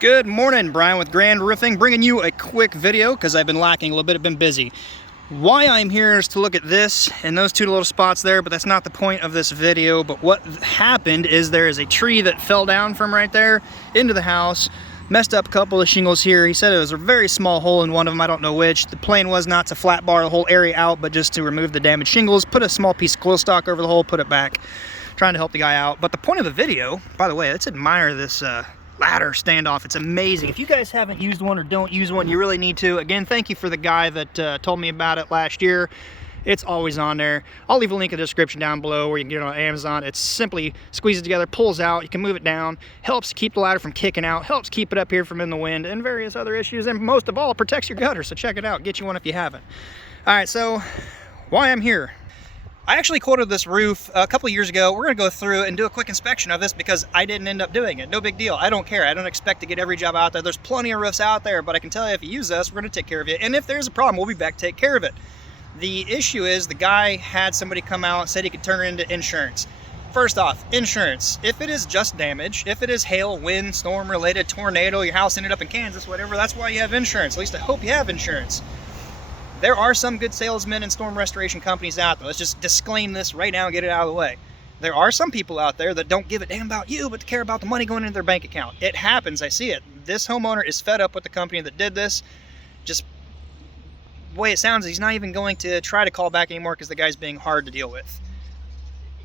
Good morning, Brian with Grand Roofing, bringing you a quick video because I've been lacking a little bit, I've been busy. Why I'm here is to look at this and those two little spots there, but that's not the point of this video. But what happened is there is a tree that fell down from right there into the house, messed up a couple of shingles here. He said it was a very small hole in one of them, I don't know which. The plan was not to flat bar the whole area out, but just to remove the damaged shingles, put a small piece of coil stock over the hole, put it back, trying to help the guy out. But the point of the video, by the way, let's admire this ladder standoff. It's amazing. If you guys haven't used one or don't use one, you really need to. Again, thank you for the guy that told me about it last year. It's always on there. I'll leave a link in the description down below where you can get it on Amazon. It's simply squeezes together, pulls out, you can move it down, helps keep the ladder from kicking out, helps keep it up here from in the wind, and various other issues, and most of all, it protects your gutter. So check it out, get you one if you haven't. All right, so why I'm here. I actually quoted this roof a couple years ago. We're gonna go through and do a quick inspection of this because I didn't end up doing it. No big deal, I don't care. I don't expect to get every job out there. There's plenty of roofs out there, but I can tell you if you use us, we're gonna take care of you. And if there's a problem, we'll be back to take care of it. The issue is the guy had somebody come out and said he could turn it into insurance. First off, insurance. If it is just damage, if it is hail, wind, storm related, tornado, your house ended up in Kansas, whatever, that's why you have insurance. At least I hope you have insurance. There are some good salesmen and storm restoration companies out there. Let's just disclaim this right now and get it out of the way. There are some people out there that don't give a damn about you, but care about the money going into their bank account. It happens, I see it. This homeowner is fed up with the company that did this. Just the way it sounds, he's not even going to try to call back anymore because the guy's being hard to deal with.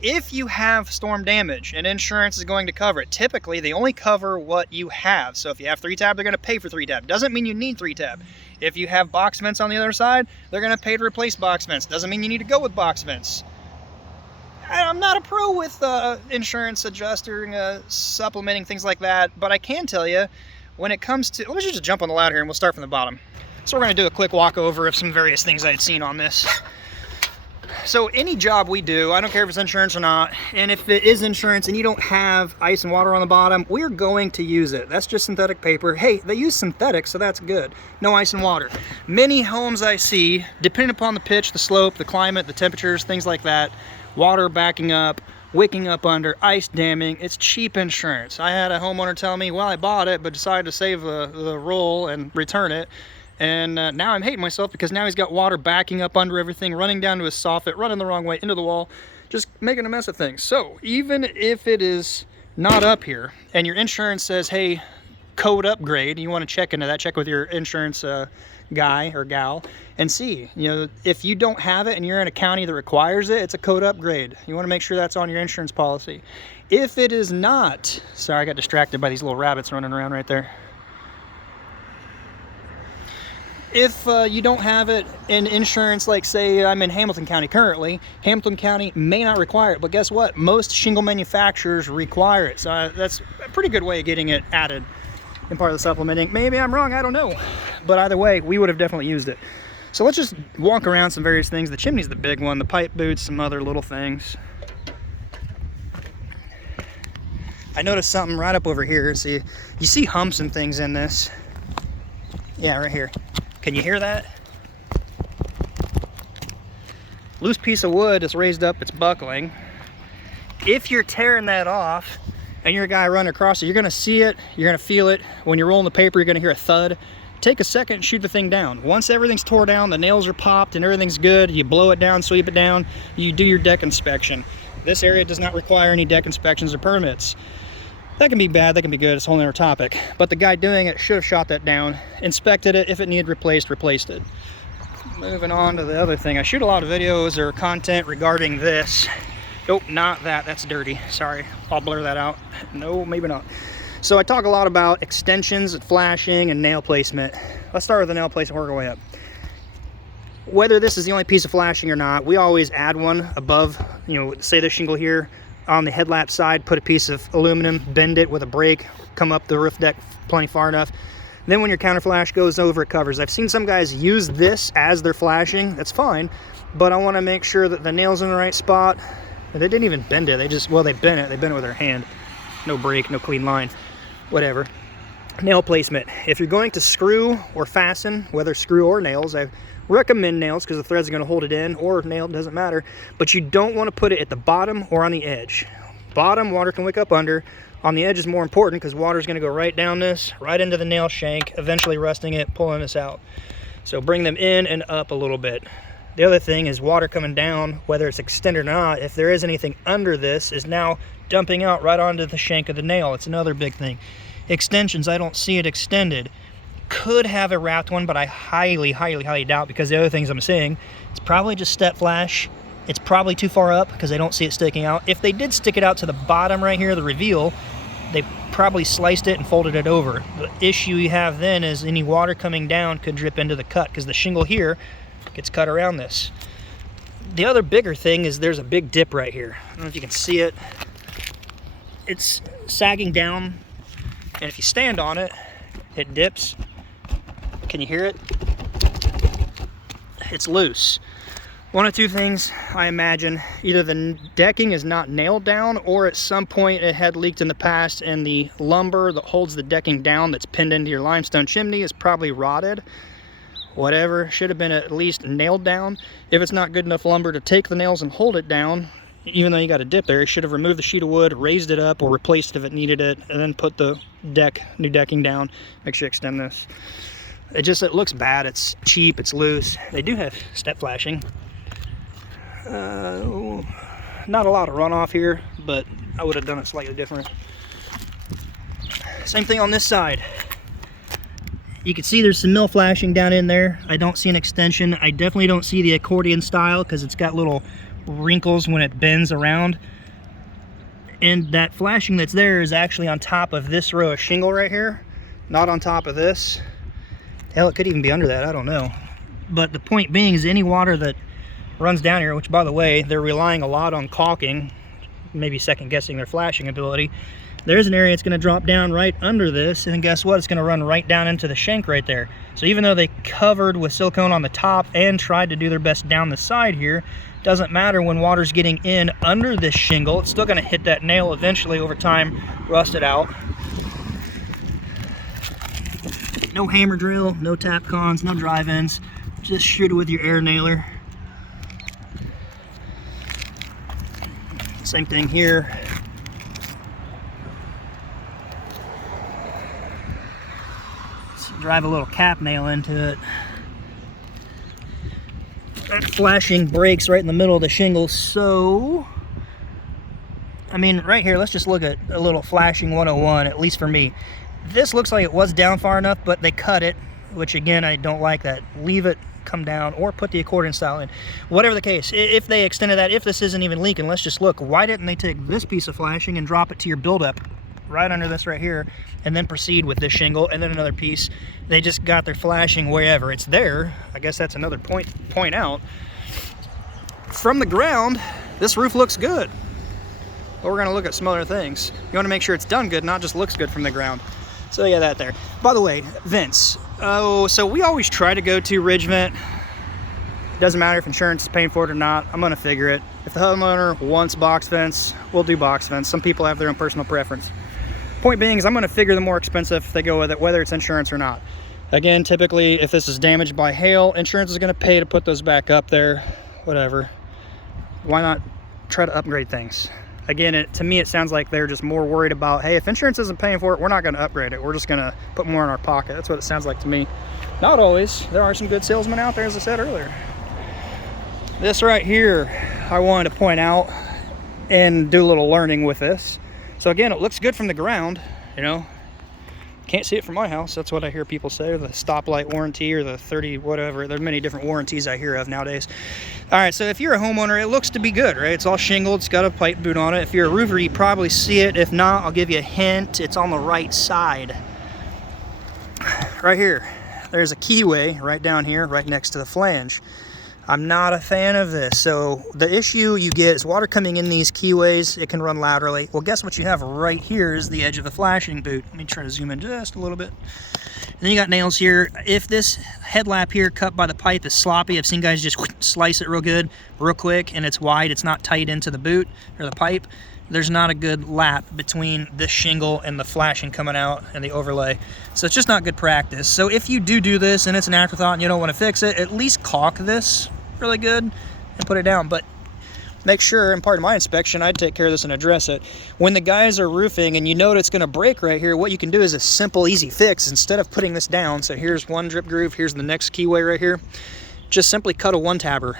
If you have storm damage and insurance is going to cover it, typically they only cover what you have. So if you have 3-tab, they're going to pay for 3-tab. Doesn't mean you need 3-tab. If you have box vents on the other side, they're going to pay to replace box vents. Doesn't mean you need to go with box vents. I'm not a pro with insurance adjuster, supplementing, things like that, but I can tell you when it comes to, let's just jump on the ladder here and we'll start from the bottom. So we're going to do a quick walkover of some various things I had seen on this. So any job we do, I don't care if it's insurance or not, and if it is insurance and you don't have ice and water on the bottom, we're going to use it. That's just synthetic paper. Hey, they use synthetic, so that's good. No ice and water. Many homes I see, depending upon the pitch, the slope, the climate, the temperatures, things like that, water backing up, wicking up under, ice damming, it's cheap insurance. I had a homeowner tell me, well, I bought it, but decided to save the roll and return it. And now I'm hating myself because now he's got water backing up under everything, running down to his soffit, running the wrong way into the wall, just making a mess of things. So even if it is not up here and your insurance says, hey, code upgrade, you want to check into that, check with your insurance guy or gal and see, if you don't have it and you're in a county that requires it, it's a code upgrade. You want to make sure that's on your insurance policy. If it is not, sorry, I got distracted by these little rabbits running around right there. If you don't have it in insurance, like say I'm in Hamilton County currently, Hamilton County may not require it, but guess what? Most shingle manufacturers require it. So that's a pretty good way of getting it added in part of the supplementing. Maybe I'm wrong, I don't know. But either way, we would have definitely used it. So let's just walk around some various things. The chimney's the big one, the pipe boots, some other little things. I noticed something right up over here. See, you see humps and things in this. Yeah, right here. Can you hear that? Loose piece of wood is raised up, it's buckling. If you're tearing that off and you're a guy running across it, you're gonna see it, you're gonna feel it. When you're rolling the paper, you're gonna hear a thud. Take a second and shoot the thing down. Once everything's tore down, the nails are popped and everything's good, you blow it down, sweep it down, you do your deck inspection. This area does not require any deck inspections or permits. That can be bad, that can be good, it's a whole other topic. But the guy doing it should have shot that down, inspected it, if it needed replaced, replaced it. Moving on to the other thing. I shoot a lot of videos or content regarding this. Nope, not that, that's dirty, sorry. I'll blur that out. No, maybe not. So I talk a lot about extensions, flashing, and nail placement. Let's start with the nail placement, work our way up. Whether this is the only piece of flashing or not, we always add one above, say this shingle here, on the headlap side, put a piece of aluminum, bend it with a brake, come up the roof deck plenty far enough. Then when your counter flash goes over, it covers. I've seen some guys use this as their flashing. That's fine, but I want to make sure that the nail's in the right spot. They didn't even bend it. They just, well, they bent it. They bent it with their hand. No brake, no clean line, whatever. Nail placement. If you're going to screw or fasten, whether screw or nails, I recommend nails because the threads are going to hold it in, or nail, doesn't matter. But you don't want to put it at the bottom or on the edge. Bottom, water can wick up under. On the edge is more important because water is going to go right down this, right into the nail shank, eventually rusting it, pulling this out. So bring them in and up a little bit. The other thing is water coming down, whether it's extended or not, if there is anything under this, is now dumping out right onto the shank of the nail. It's another big thing. Extensions, I don't see it extended. Could have a wrapped one, but I highly doubt, because the other things I'm seeing, it's probably just step flash. It's probably too far up because I don't see it sticking out. If they did stick it out to the bottom right here, the reveal, they probably sliced it and folded it over. The issue you have then is any water coming down could drip into the cut because the shingle here gets cut around this. The other bigger thing is there's a big dip right here. I don't know if you can see it. It's sagging down, and if you stand on it, it dips. Can you hear it? It's loose. One of two things, I imagine. Either the decking is not nailed down, or at some point it had leaked in the past and the lumber that holds the decking down that's pinned into your limestone chimney is probably rotted. Whatever, should have been at least nailed down. If it's not good enough lumber to take the nails and hold it down, even though you got a dip there, you should have removed the sheet of wood, raised it up, or replaced it if it needed it, and then put the new decking down. Make sure you extend this. It looks bad. It's cheap, it's loose. They do have step flashing. Not a lot of runoff here, but I would have done it slightly different. Same thing on this side. You can see there's some mill flashing down in there. I don't see an extension. I definitely don't see the accordion style because it's got little wrinkles when it bends around. And that flashing that's there is actually on top of this row of shingle right here, not on top of this. Hell, it could even be under that, I don't know. But the point being is any water that runs down here, which by the way, they're relying a lot on caulking, maybe second guessing their flashing ability. There's an area that's going to drop down right under this, and guess what? It's going to run right down into the shank right there. So even though they covered with silicone on the top and tried to do their best down the side here, doesn't matter when water's getting in under this shingle. It's still going to hit that nail eventually over time, rust it out. No hammer drill, no tap cons, no drive-ins. Just shoot it with your air nailer. Same thing here. Let's drive a little cap nail into it. That flashing breaks right in the middle of the shingle, so I mean, right here, let's just look at a little flashing 101, at least for me. This looks like it was down far enough, but they cut it, which again, I don't like that. Leave it come down or put the accordion style in. Whatever the case, if they extended that, if this isn't even leaking, let's just look. Why didn't they take this piece of flashing and drop it to your buildup right under this right here and then proceed with this shingle and then another piece? They just got their flashing wherever. It's there. I guess that's another point out. From the ground, this roof looks good. But we're going to look at some other things. You want to make sure it's done good, not just looks good from the ground. So yeah, that there. By the way, vents. Oh, so we always try to go to ridge vent. Doesn't matter if insurance is paying for it or not. I'm going to figure it. If the homeowner wants box vents, we'll do box vents. Some people have their own personal preference. Point being is I'm going to figure the more expensive if they go with it, whether it's insurance or not. Again, typically, if this is damaged by hail, insurance is going to pay to put those back up there. Whatever. Why not try to upgrade things? Again, to me, it sounds like they're just more worried about, hey, if insurance isn't paying for it, we're not going to upgrade it. We're just going to put more in our pocket. That's what it sounds like to me. Not always. There are some good salesmen out there, as I said earlier. This right here, I wanted to point out and do a little learning with this. So again, it looks good from the ground, you know. Can't see it from my house. That's what I hear people say, or the stoplight warranty or the 30 whatever. There are many different warranties I hear of nowadays. All right, so if you're a homeowner, it looks to be good, right? It's all shingled, it's got a pipe boot on it. If you're a roofer, you probably see it. If not, I'll give you a hint. It's on the right side. Right here. There's a keyway right down here, right next to the flange. I'm not a fan of this. So the issue you get is water coming in these keyways. It can run laterally. Well, guess what you have right here is the edge of the flashing boot. Let me try to zoom in just a little bit. And then you got nails here. If this headlap here cut by the pipe is sloppy, I've seen guys just slice it real good, real quick, and it's wide. It's not tight into the boot or the pipe. There's not a good lap between this shingle and the flashing coming out and the overlay. So it's just not good practice. So if you do this and it's an afterthought and you don't want to fix it, at least caulk this really good and put it down. But make sure, and part of my inspection, I'd take care of this and address it. When the guys are roofing and you know it's going to break right here, what you can do is a simple, easy fix. Instead of putting this down, so here's one drip groove, here's the next keyway right here, just simply cut a 1-tabber.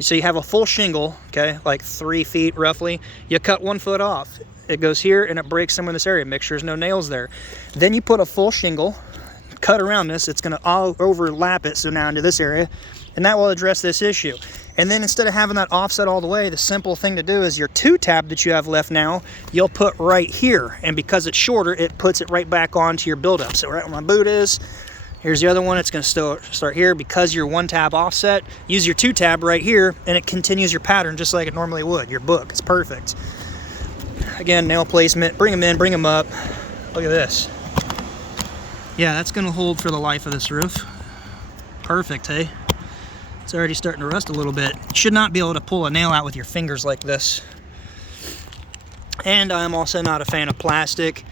So you have a full shingle, okay, like 3 feet roughly. You cut 1 foot off. It goes here and it breaks somewhere in this area. Make sure there's no nails there. Then you put a full shingle, cut around this. It's going to all overlap it, so now into this area, and that will address this issue. And then instead of having that offset all the way, the simple thing to do is your 2-tab that you have left now, you'll put right here. And because it's shorter, it puts it right back onto your buildup. So right where my boot is, here's the other one. It's going to start here. Because you're 1-tab offset, use your 2-tab right here, and it continues your pattern just like it normally would. Your book, it's perfect. Again, nail placement, bring them in, bring them up. Look at this. Yeah, that's going to hold for the life of this roof. Perfect, hey? It's already starting to rust a little bit. You should not be able to pull a nail out with your fingers like this. And I'm also not a fan of plastic.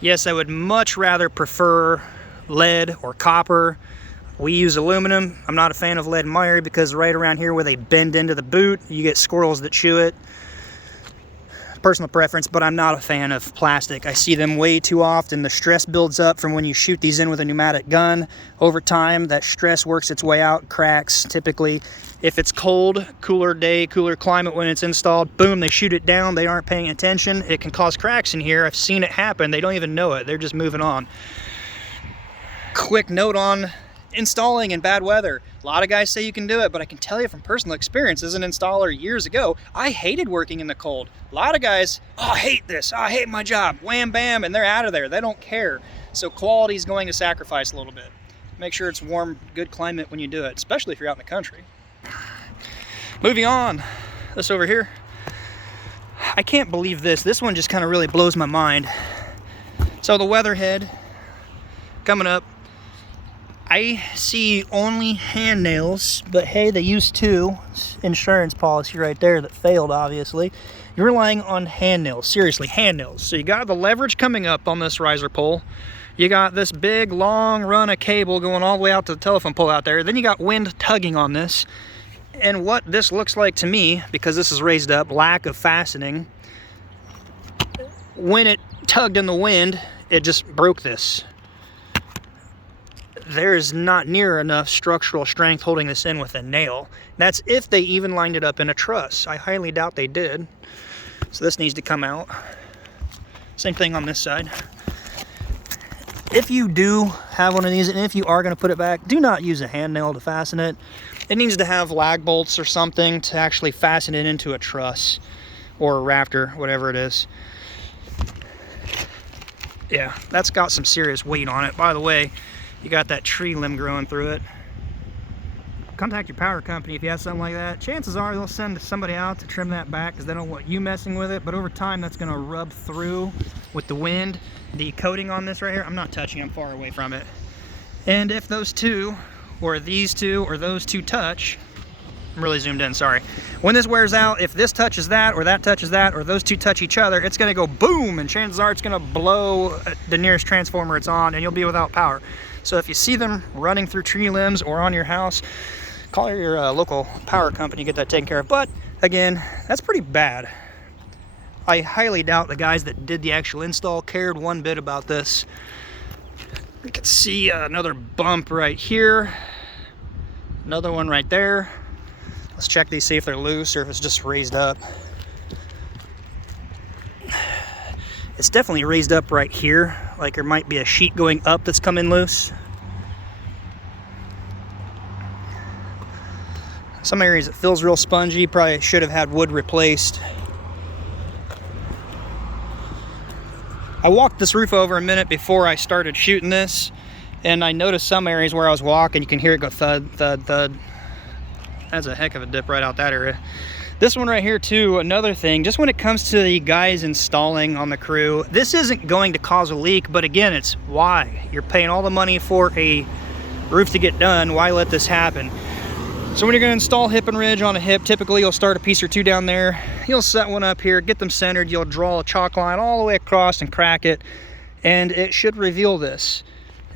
Yes, I would much rather prefer lead or copper. We use aluminum. I'm not a fan of lead and wire because right around here where they bend into the boot, you get squirrels that chew it. Personal preference, but I'm not a fan of plastic. I see them way too often. The stress builds up from when you shoot these in with a pneumatic gun. Over time, that stress works its way out, cracks typically. If it's cold, cooler day, cooler climate when it's installed, boom, they shoot it down. They aren't paying attention. It can cause cracks in here. I've seen it happen. They don't even know it. They're just moving on. Quick note on installing in bad weather. A lot of guys say you can do it, but I can tell you from personal experience as an installer years ago, I hated working in the cold. A lot of guys, oh, I hate this, oh, I hate my job, wham, bam, and they're out of there. They don't care. So quality is going to sacrifice a little bit. Make sure it's warm, good climate when you do it, especially if you're out in the country. Moving on, this over here. I can't believe this. This one just kind of really blows my mind. So the weatherhead coming up. I see only hand nails, but hey, they used to. Insurance policy right there that failed, obviously. You're relying on hand nails, seriously, hand nails. So you got the leverage coming up on this riser pole. You got this big, long run of cable going all the way out to the telephone pole out there. Then you got wind tugging on this. And what this looks like to me, because this is raised up, lack of fastening. When it tugged in the wind, it just broke this. There's not near enough structural strength holding this in with a nail. That's if they even lined it up in a truss. I highly doubt they did. So this needs to come out. Same thing on this side. If you do have one of these, and if you are going to put it back, do not use a hand nail to fasten it. It needs to have lag bolts or something to actually fasten it into a truss or a rafter, whatever it is. Yeah, that's got some serious weight on it. By the way, you got that tree limb growing through it. Contact your power company if you have something like that. Chances are they'll send somebody out to trim that back because they don't want you messing with it, but over time that's going to rub through with the wind. The coating on this right here, I'm not touching, I'm far away from it. And if those two, or these two, or those two touch, I'm really zoomed in, sorry. When this wears out, if this touches that, or that touches that, or those two touch each other, it's going to go boom, and chances are it's going to blow the nearest transformer it's on, and you'll be without power. So if you see them running through tree limbs or on your house, call your local power company, get that taken care of. But again, that's pretty bad. I highly doubt the guys that did the actual install cared one bit about this. You can see another bump right here, another one right there. Let's check these, see if they're loose or if it's just raised up. It's definitely raised up right here, like there might be a sheet going up that's coming loose. Some areas it feels real spongy, probably should have had wood replaced. I walked this roof over a minute before I started shooting this, and I noticed some areas where I was walking, you can hear it go thud, thud, thud. That's a heck of a dip right out that area. This one right here too, another thing, just when it comes to the guys installing on the crew, this isn't going to cause a leak, but again, it's why. You're paying all the money for a roof to get done, why let this happen? So when you're going to install hip and ridge on a hip, typically you'll start a piece or two down there, you'll set one up here, get them centered, you'll draw a chalk line all the way across and crack it, and it should reveal this.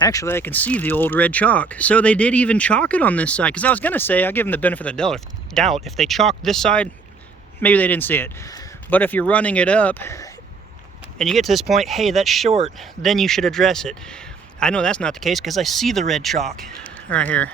Actually, I can see the old red chalk. So they did even chalk it on this side, because I was going to say, I'll give them the benefit of the doubt. If they chalked this side maybe they didn't see it. But if you're running it up and you get to this point, hey, that's short, then you should address it. I know that's not the case because I see the red chalk right here.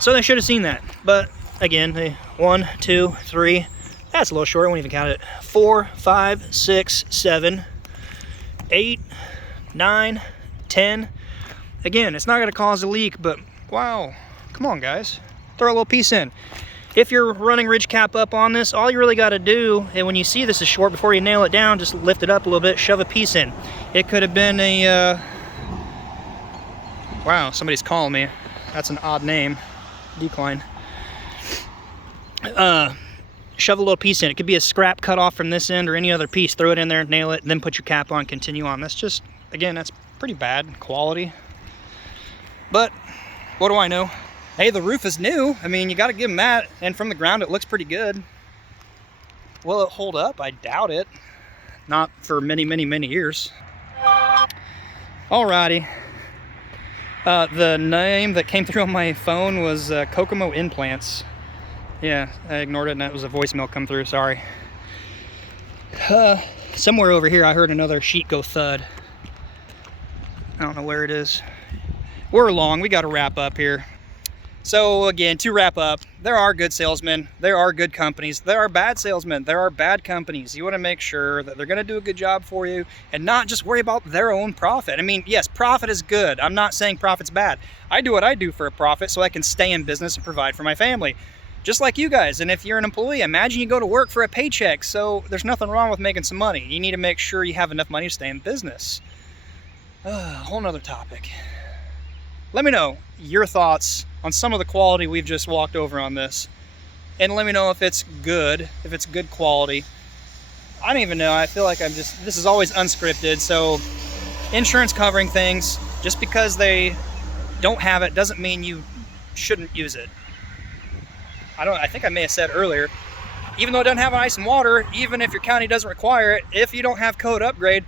So they should have seen that. But again, 1, 2, 3, that's a little short, I won't even count it. 4, 5, 6, 7, 8, 9, 10. Again, it's not going to cause a leak, but wow, come on guys, throw a little piece in. If you're running ridge cap up on this, all you really got to do, and when you see this is short, before you nail it down, just lift it up a little bit, shove a piece in. It could have been a, wow, somebody's calling me. That's an odd name, decline. Shove a little piece in. It could be a scrap cut off from this end or any other piece. Throw it in there, nail it, then put your cap on, continue on. That's just, again, that's pretty bad quality. But what do I know? Hey, the roof is new. I mean, you got to give them that. And from the ground, it looks pretty good. Will it hold up? I doubt it. Not for many, many, many years. Alrighty. The name that came through on my phone was Kokomo Implants. Yeah, I ignored it and that was a voicemail come through, sorry. Somewhere over here I heard another sheet go thud. I don't know where it is. We're long, we got to wrap up here. So again, to wrap up, there are good salesmen, there are good companies, there are bad salesmen, there are bad companies. You want to make sure that they're going to do a good job for you and not just worry about their own profit. I mean, yes, profit is good. I'm not saying profit's bad. I do what I do for a profit so I can stay in business and provide for my family. Just like you guys. And if you're an employee, imagine you go to work for a paycheck. So there's nothing wrong with making some money. You need to make sure you have enough money to stay in business. Whole nother topic. Let me know your thoughts on some of the quality we've just walked over on this. And let me know if it's good, if it's good quality. I don't even know. I feel like this is always unscripted. So insurance covering things, just because they don't have it doesn't mean you shouldn't use it. I think I may have said earlier, even though it doesn't have ice and water, even if your county doesn't require it, if you don't have code upgrade,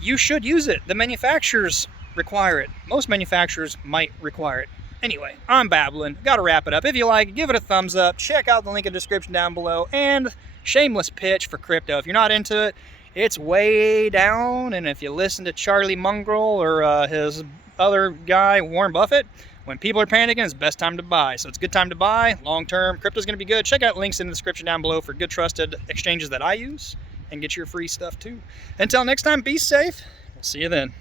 you should use it. The manufacturers require it. Most manufacturers might require it. Anyway, I'm babbling. Gotta wrap it up. If you like it, give it a thumbs up. Check out the link in the description down below. And shameless pitch for crypto. If you're not into it, it's way down. And if you listen to Charlie Munger or his other guy, Warren Buffett, when people are panicking, it's the best time to buy. So it's a good time to buy. Long term, crypto's going to be good. Check out links in the description down below for good trusted exchanges that I use and get your free stuff too. Until next time, be safe. We'll see you then.